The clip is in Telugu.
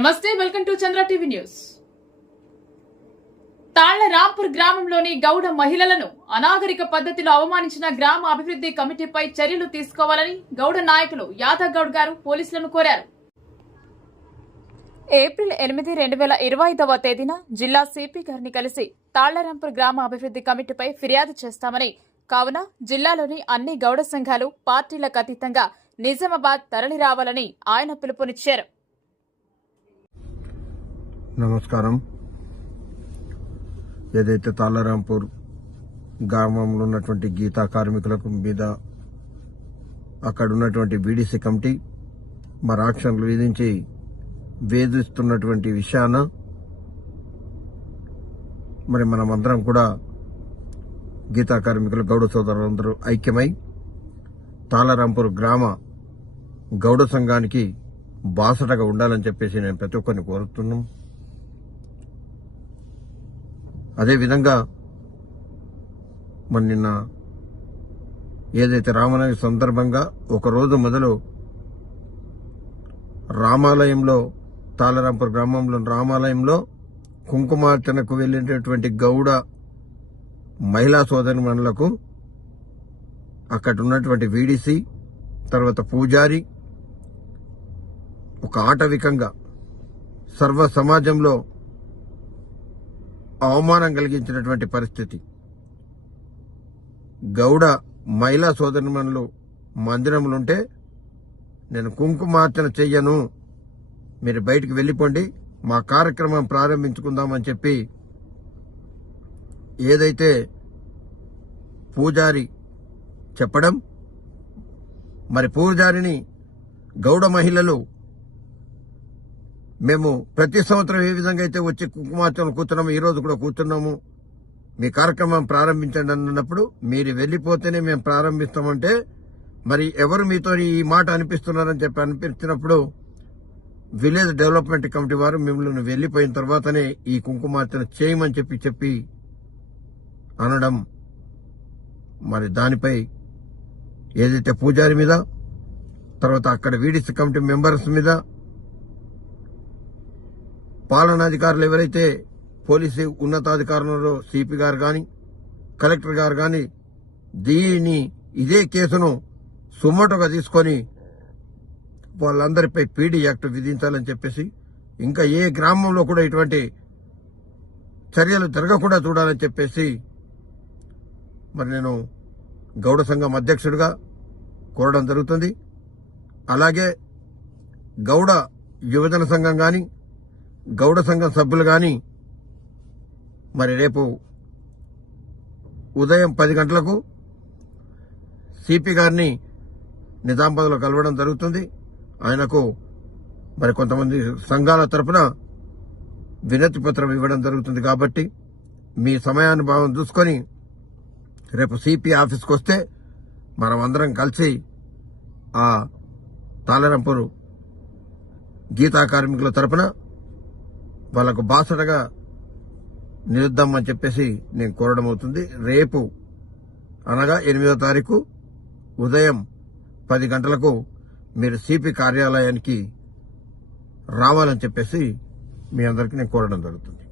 నమస్తే, welcome to Chandra TV news. Tallarampur గ్రామంలోని గౌడ మహిళలను అనాగరిక పద్ధతిలో అవమానించిన గ్రామ అభివృద్ధి కమిటీపై చర్యలు తీసుకోవాలని గౌడ నాయకులు యాదవ్ గౌడ్ గారు పోలీసులను కోరారు. ఏప్రిల్ 8, 2025వ తేదీన జిల్లా సిపి గారిని కలిసి తాళ్లరాంపూర్ గ్రామ అభివృద్ధి కమిటీపై ఫిర్యాదు చేస్తామని, కావున జిల్లాలోని అన్ని గౌడ సంఘాలు పార్టీలకు అతీతంగా నిజామాబాద్ తరలి రావాలని ఆయన పిలుపునిచ్చారు. నమస్కారం. ఏదైతే తాళ్లరాంపూర్ గ్రామంలో ఉన్నటువంటి గీతా కార్మికులకు మీద అక్కడ ఉన్నటువంటి బీడీసీ కమిటీ మరి ఆక్షన్లు విధించి వేధిస్తున్నటువంటి విషయాన మరి మనమందరం కూడా గీతా కార్మికులు గౌడ సోదరులందరూ ఐక్యమై తాళ్లరాంపూర్ గ్రామ గౌడ సంఘానికి బాసటగా ఉండాలని చెప్పేసి నేను ప్రతి ఒక్కరిని కోరుతున్నాం. అదేవిధంగా మరి నిన్న ఏదైతే రామనవమి సందర్భంగా ఒకరోజు మొదలు రామాలయంలో తాళ్లరాంపూర్ గ్రామంలో రామాలయంలో కుంకుమార్చనకు వెళ్ళినటువంటి గౌడ మహిళా సోదరిమణులకు అక్కడ ఉన్నటువంటి వీడీసీ తర్వాత పూజారి ఒక ఆటవికంగా సర్వ సమాజంలో అవమానం కలిగించినటువంటి పరిస్థితి. గౌడ మహిళా సోదరిమణులు మందిరంలుంటే నేను కుంకుమార్చన చెయ్యను, మీరు బయటికి వెళ్ళిపోండి, మా కార్యక్రమం ప్రారంభించుకుందామని చెప్పి ఏదైతే పూజారి చెప్పడం, మరి పూజారిని గౌడ మహిళలు మేము ప్రతి సంవత్సరం ఏ విధంగా అయితే వచ్చి కుంకుమార్చనలు కూర్చున్నాము, ఈ రోజు కూడా కూర్చున్నాము, మీ కార్యక్రమం ప్రారంభించండి అన్నప్పుడు మీరు వెళ్ళిపోతేనే మేము ప్రారంభిస్తామంటే మరి ఎవరు మీతో ఈ మాట అనిపిస్తున్నారని చెప్పి అనిపించినప్పుడు విలేజ్ డెవలప్మెంట్ కమిటీ వారు మిమ్మల్ని వెళ్లిపోయిన తర్వాతనే ఈ కుంకుమార్చన చేయమని చెప్పి అనడం, మరి దానిపై ఏదైతే పూజారి మీద తర్వాత అక్కడ వీడీసీ కమిటీ మెంబర్స్ మీద పాలనాధికారులు ఎవరైతే పోలీసు ఉన్నతాధికారులు సిపి గారు కానీ కలెక్టర్ గారు కానీ ఇదే కేసును సుమోటోగా తీసుకొని వాళ్ళందరిపై పీడీ యాక్ట్ విధించాలని చెప్పేసి ఇంకా ఏ గ్రామంలో కూడా ఇటువంటి చర్యలు జరగకుండా చూడాలని చెప్పేసి మరి నేను గౌడ సంఘం అధ్యక్షుడిగా కోరడం జరుగుతుంది. అలాగే గౌడ యువజన సంఘం కానీ గౌడ సంఘం సభ్యులు కానీ మరి రేపు ఉదయం 10 గంటలకు సిపి గారిని నిజామాబాద్లో కలవడం జరుగుతుంది. ఆయనకు మరి కొంతమంది సంఘాల తరపున వినతి పత్రం ఇవ్వడం జరుగుతుంది. కాబట్టి మీ సమయానుభావం చూసుకొని రేపు సిపి ఆఫీస్కి వస్తే మనం అందరం కలిసి ఆ తాళ్లరాంపూర్ గీతా కార్మికుల తరపున వాళ్ళకు బాసటగా నిలుద్దామని చెప్పేసి నేను కోరడం అవుతుంది. రేపు అనగా 8వ తారీఖు ఉదయం 10 గంటలకు మీరు సిపి కార్యాలయానికి రావాలని చెప్పేసి మీ అందరికీ నేను కోరడం జరుగుతుంది.